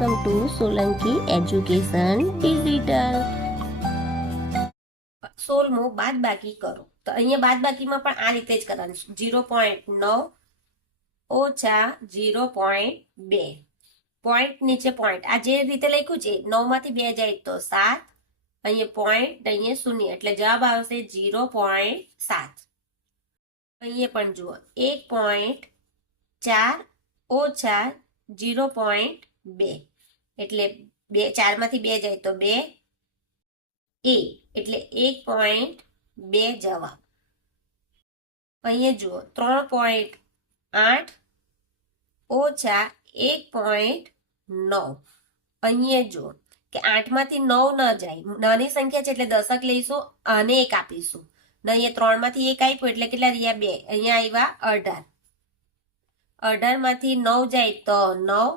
Welcome to Solanki education digital. 16મો બાદબાકી કરો. તો અહીંયા બાદબાકીમાં પણ આ રીતે જ કરવાનું છે. 0.9 ઓછા 0.2 પોઈન્ટ નીચે પોઈન્ટ. આ જે રીતે લખ્યું છે 9 માંથી 2 જાય તો 7, અહીંયા પોઈન્ટ અહીંયા શૂન્ય, એટલે જવાબ આવશે 0.7. અહીંયા પણ જુઓ 1.4 ઓછા 0.2 એટલે 4 માંથી 2 જાય તો 2, એટલે 1.2 જવાબ. અહીંયા જુઓ 3.8 ઓછા 1.9. અહીંયા જુઓ કે 8 માંથી 9 ન જાય, નાની સંખ્યા છે એટલે દશક લઈશું અને 1 આપીશું. ને અહીંયા 3 માંથી 1 આપ્યું એટલે કેટલા રહ્યા? 2. અહીંયા આવ્યા 18. 18 માંથી 9 જાય તો 9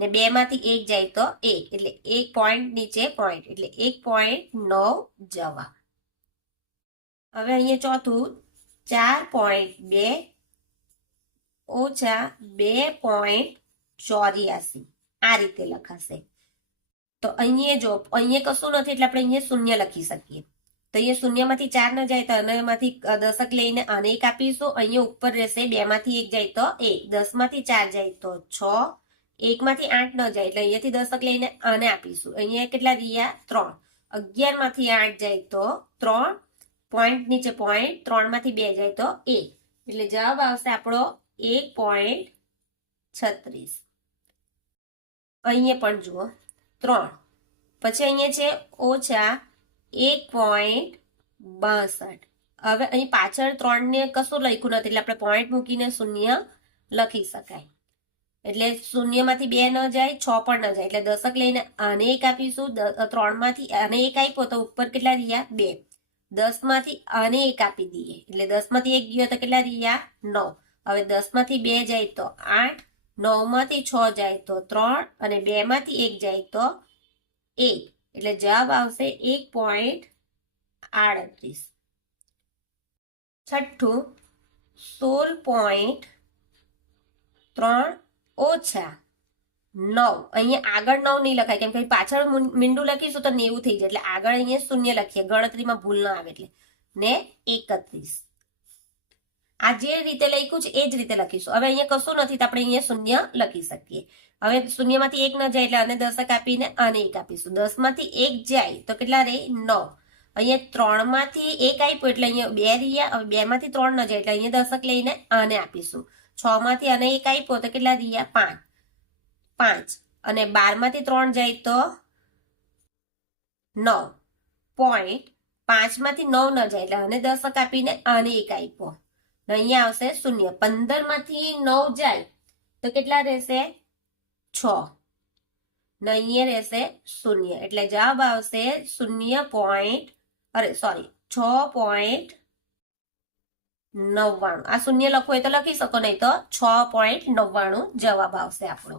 ને 2 માંથી 1 જાય તો 1, એટલે 1 પોઈન્ટ નીચે પોઈન્ટ, એટલે 1.9 જવાબ. હવે અહીંયા ચોથું 4.2 ઓછા 2.84 આ રીતે લખાશે. તો અહીંયા જો અહીંયા કશું નથી એટલે આપણે અહીંયા શૂન્ય લખી શકીએ. તો અહીંયા શૂન્યમાંથી 4 ન જાય તો આનામાંથી દશક લઈને આને 1 આપીશું. અહીંયા ઉપર રહેશે 2 માંથી 1 જાય તો 1, 10 માંથી 4 જાય તો 6, 1 માંથી 8 ન જાય એટલે અહીંયાથી દશક લઈને આને આપીશું. અહીંયા કેટલા રહ્યા? 3. 11 માંથી 8 જાય તો 3, પોઈન્ટ નીચે પોઈન્ટ, 3 માંથી 2 જાય તો 1, એટલે જવાબ આવશે આપણો 1.36. અહીંયા પણ જુઓ 3, પછી અહીંયા છે ઓછા 1.62. હવે અહીં પાછળ 3 ને કશું લખ્યું નથી એટલે આપણે પોઈન્ટ મૂકીને શૂન્ય લખી શકાય. એટલે શૂન્યમાંથી 2 ન જાય, 6 પણ ન જાય એટલે દશક લઈને આને 1 આપીશું. 3 માંથી આને 1 આપ્યો તો ઉપર કેટલા રહ્યા? 2. 10 માંથી આને 1 આપી દઈએ એટલે 10 માંથી 1 ગયો તો કેટલા રહ્યા? 9. હવે 10 માંથી 2 જાય તો 8, 9 માંથી 6 જાય તો 3 અને 2 માંથી 1 જાય તો 1, એટલે જવાબ આવશે 1.38. છઠ્ઠું 16.3 ઓછા 9. અહીંયા આગળ 9 નહીં લખાય કેમ કે પાછળ મીંડું લખીશું તો 90 થઈ જાય એટલે આગળ અહીંયા શૂન્ય લખીએ, ગણતરીમાં ભૂલ ના આવે એટલે. ને 31. આ જે રીતે લખ્યું છે એ જ રીતે લખીશું. હવે અહીંયા કશું નથી તો આપણે અહીંયા શૂન્ય લખી શકીએ. હવે શૂન્યમાંથી 1 ન જાય એટલે આને દશક આપીને આને 1 આપીશું. 10 માંથી 1 જાય તો કેટલા રહે? 9. અહીંયા 3 માંથી 1 આપ્યું એટલે અહીંયા 2 રહ્યા. હવે 2 માંથી 3 ન જાય એટલે અહીંયા દશક લઈને આને આપીશું. 6 માંથી આને 1 આપ્યો તો કેટલા રહ્યા? 5 અને 12 માંથી 3 જાય તો 9, પોઈન્ટ 5 માંથી 9 ન જાય એટલે આને દશક આપીને આને 1 આપ્યો. અહીંયા આવશે 0. 15 માંથી 9 જાય તો કેટલા રહેશે? 6 ને અહીંયા રહેશે 0, એટલે જવાબ આવશે 6.99. આ શૂન્ય લખવું હોય તો લખી શકો, નહીં તો 6.99 જવાબ આવશે આપણો.